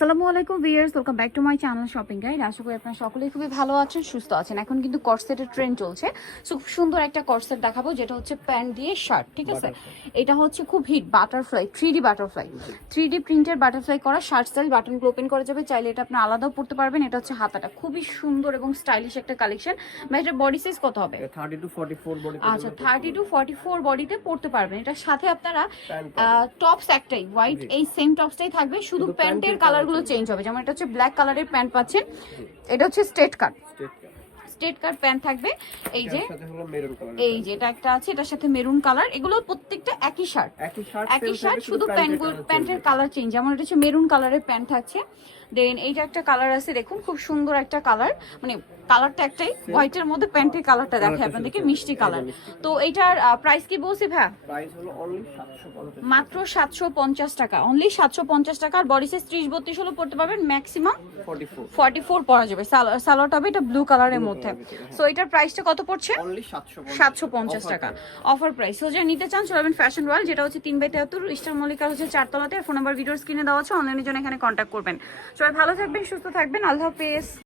আসসালামু আলাইকুম viewers, welcome back to my channel shopping guide. আশা করি আপনারা সকলেই খুবই ভালো আছেন, সুস্থ আছেন। এখন কিন্তু কর্সেটের ট্রেন্ড চলছে, সো খুব সুন্দর একটা কর্সেট দেখাবো যেটা হচ্ছে প্যান্ট দিয়ে শার্ট, ঠিক আছে। এটা হচ্ছে খুব hit butterfly, 3D butterfly, 3D প্রিন্টের বাটারফ্লাই করা শার্ট স্টাইল, বাটনগুলো ওপেন করা যাবে, চাইলে এটা আপনি আলাদাও পড়তে পারবেন। এটা হচ্ছে হাতাটা, খুবই সুন্দর এবং স্টাইলিশ একটা কালেকশন। ভাই এটার বডি সাইজ কত হবে? 30 to 44 বডি। আচ্ছা, 30 to 44 বডিতে পড়তে পারবেন। এটার সাথে আপনারা টপস একটাই হোয়াইট, এই সেম টপসটাই থাকবে, শুধু প্যান্টের কালারগুলো চেঞ্জ হবে। যেমন এটা হচ্ছে ব্ল্যাক কালারের প্যান্ট পাচ্ছেন, এটা হচ্ছে স্ট্রেট কাট প্যান্ট থাকবে। এই যে এটা একটা আছে, এটার সাথে মেরুন কালার, এগুলো প্রত্যেকটা একই শার্ট, শুধু প্যান্টের কালার চেঞ্জ। যেমন এটা হচ্ছে মেরুন কালারের প্যান্ট থাকছে। দেন এইটা একটা কালার আছে, দেখুন খুব সুন্দর একটা কালার, মানে কালারটা একটাই, হোয়াইটের মধ্যে প্যান্টের কালারটা দেখে আপনাদেরকে, মিষ্টি কালার। তো এইটার প্রাইস কি বলছি ভাই? প্রাইস হলো অনলি 750, মাত্র 750 টাকা, অনলি 750 টাকা। আর বডি সাইজ 30-32 হলো পড়তে পারবেন, ম্যাক্সিমাম 44 পরা যাবে। সালোয়ারটা হবে এটা ব্লু কালারের মধ্যে। সো এটার প্রাইসটা কত পড়ছে? অনলি 750 টাকা, অফার প্রাইস। সো যারা নিতে চান চলবেন ফ্যাশন ওয়ার্ল্ড, যেটা হচ্ছে 3/73 ইস্টার মল্লিকা হচ্ছে 4 তলাতে। ফোন নাম্বার ভিডিওর স্ক্রিনে দেওয়া আছে, অনলাইনের জন্য এখানে কন্ট্যাক্ট করবেন। সবাই ভালো থাকবেন, সুস্থ থাকবেন, আল্লাহ হাফেজ।